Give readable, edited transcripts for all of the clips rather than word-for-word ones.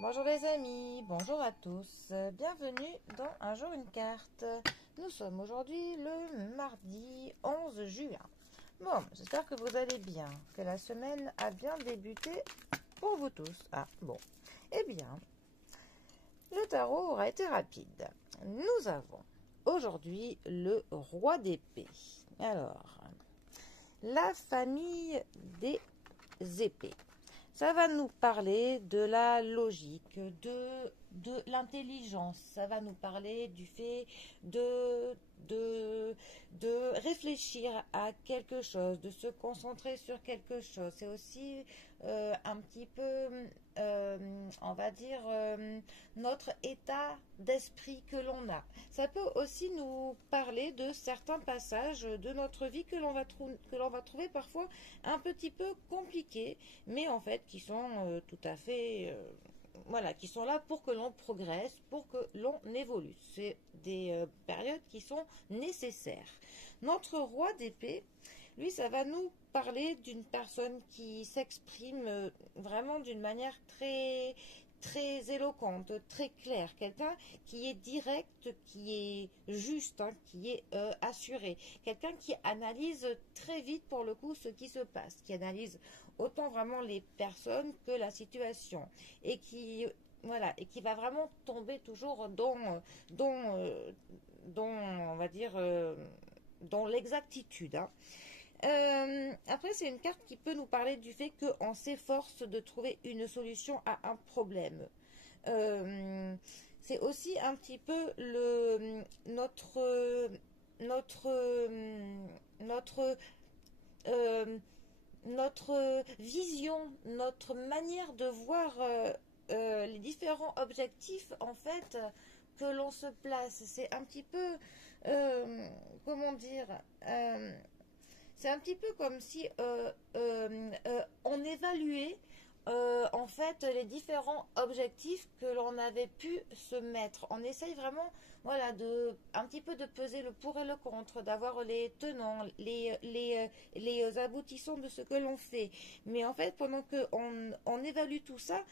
Bonjour les amis, bonjour à tous, bienvenue dans Un jour une carte. Nous sommes aujourd'hui le mardi 11 juin. Bon, j'espère que vous allez bien, que la semaine a bien débuté pour vous tous. Ah bon, eh bien, le tarot aura été rapide. Nous avons aujourd'hui le roi d'épée. Alors, la famille des épées. Ça va nous parler de la logique, de l'intelligence. Ça va nous parler du fait de réfléchir à quelque chose, de se concentrer sur quelque chose. C'est aussi un petit peu, on va dire, notre état d'esprit que l'on a. Ça peut aussi nous parler de certains passages de notre vie que l'on va trouver parfois un petit peu compliqués, mais en fait qui sont tout à fait voilà, qui sont là pour que l'on progresse, pour que l'on évolue. C'est des périodes qui sont nécessaires. Notre roi d'épée, lui, ça va nous parler d'une personne qui s'exprime vraiment d'une manière très éloquente, très claire, quelqu'un qui est direct, qui est juste, hein, qui est assuré, quelqu'un qui analyse très vite pour le coup ce qui se passe, qui analyse autant vraiment les personnes que la situation et qui voilà et qui va vraiment tomber toujours dans on va dire dans l'exactitude, hein. Après, c'est une carte qui peut nous parler du fait qu'on s'efforce de trouver une solution à un problème. Euh, c'est aussi un petit peu notre, notre, euh, notre vision, notre manière de voir les différents objectifs, en fait, que l'on se place. C'est un petit peu, comment dire, euh, c'est un petit peu comme si on évaluait en fait les différents objectifs que l'on avait pu se mettre. On essaye vraiment, voilà, de un petit peu de peser le pour et le contre, d'avoir les tenants, les aboutissants de ce que l'on fait. Mais en fait, pendant que on évalue tout ça,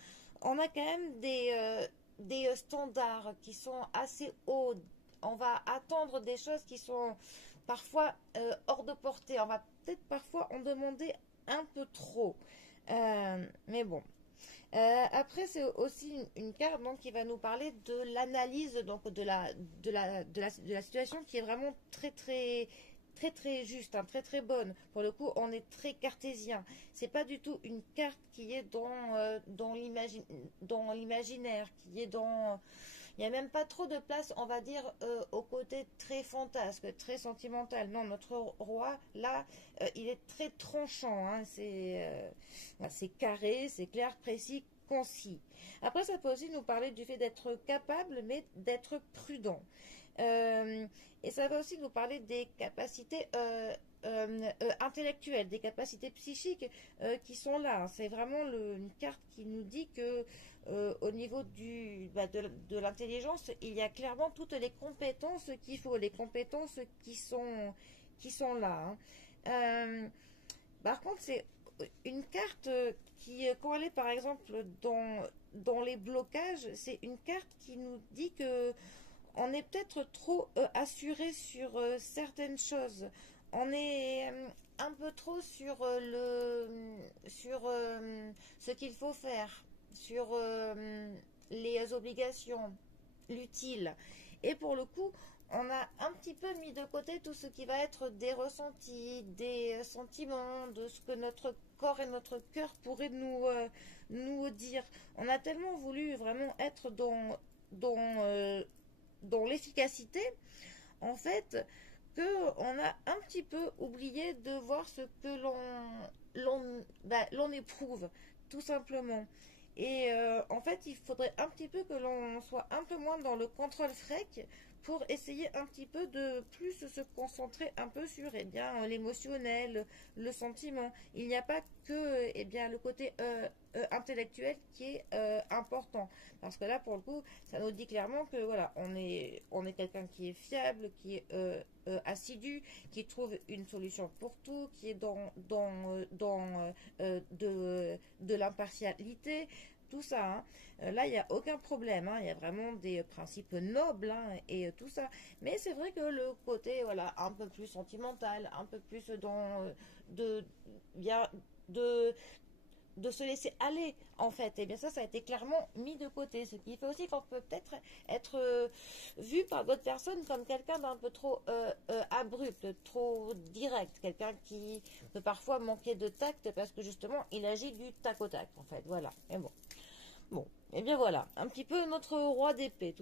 on a quand même des standards qui sont assez hauts. On va attendre des choses qui sont parfois hors de portée. On va peut-être parfois en demander un peu trop. Mais bon. Après, c'est aussi une carte donc, qui va nous parler de l'analyse donc de la situation qui est vraiment très juste, hein, très bonne. Pour le coup, on est très cartésien. C'est pas du tout une carte qui est dans l'imaginaire, qui est dans il n'y a même pas trop de place, on va dire, au côté très fantasque, très sentimental. Non, notre roi, là, il est très tranchant, hein. C'est carré, c'est clair, précis, concis. Après, ça peut aussi nous parler du fait d'être capable, mais d'être prudent. Euh, et ça va aussi nous parler des capacités intellectuelles, des capacités psychiques qui sont là. C'est vraiment une carte qui nous dit que au niveau de l'intelligence, il y a clairement toutes les compétences qu'il faut, les compétences qui sont là, hein. Euh, Par contre, c'est une carte qui, quand elle est par exemple dans les blocages, c'est une carte qui nous dit que on est peut-être trop assuré sur certaines choses. On est un peu trop sur ce qu'il faut faire, sur les obligations, l'utile. Et pour le coup, on a un petit peu mis de côté tout ce qui va être des ressentis, des sentiments, de ce que notre corps et notre cœur pourraient nous dire. On a tellement voulu vraiment être dans l'efficacité, en fait, qu'on a un petit peu oublié de voir ce que l'on éprouve, tout simplement. Et en fait, il faudrait un petit peu que l'on soit un peu moins dans le contrôle frec pour essayer un petit peu de plus se concentrer un peu sur l'émotionnel, le sentiment. Il n'y a pas que le côté intellectuel qui est important. Parce que là, pour le coup, ça nous dit clairement que voilà, on est quelqu'un qui est fiable, qui est assidu, qui trouve une solution pour tout, qui est dans de l'impartialité. tout ça, hein. Là, il n'y a aucun problème, hein. Il y a vraiment des principes nobles, hein, et tout ça. Mais c'est vrai que le côté, voilà, un peu plus sentimental, un peu plus dans de bien de se laisser aller, en fait, et bien ça a été clairement mis de côté, ce qui fait aussi qu'on peut peut-être être vu par d'autres personnes comme quelqu'un d'un peu trop abrupt, trop direct, quelqu'un qui peut parfois manquer de tact parce que justement il agit du tac au tac, en fait, voilà. Et bon, et bien voilà, un petit peu notre roi d'épée,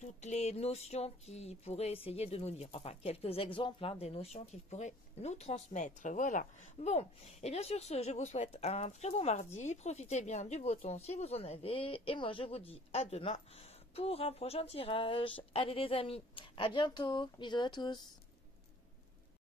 toutes les notions qu'il pourrait essayer de nous dire. Enfin, quelques exemples, hein, des notions qu'il pourrait nous transmettre. Voilà. Bon, et bien sur ce, je vous souhaite un très bon mardi. Profitez bien du beau temps si vous en avez. Et moi, je vous dis à demain pour un prochain tirage. Allez les amis, à bientôt. Bisous à tous.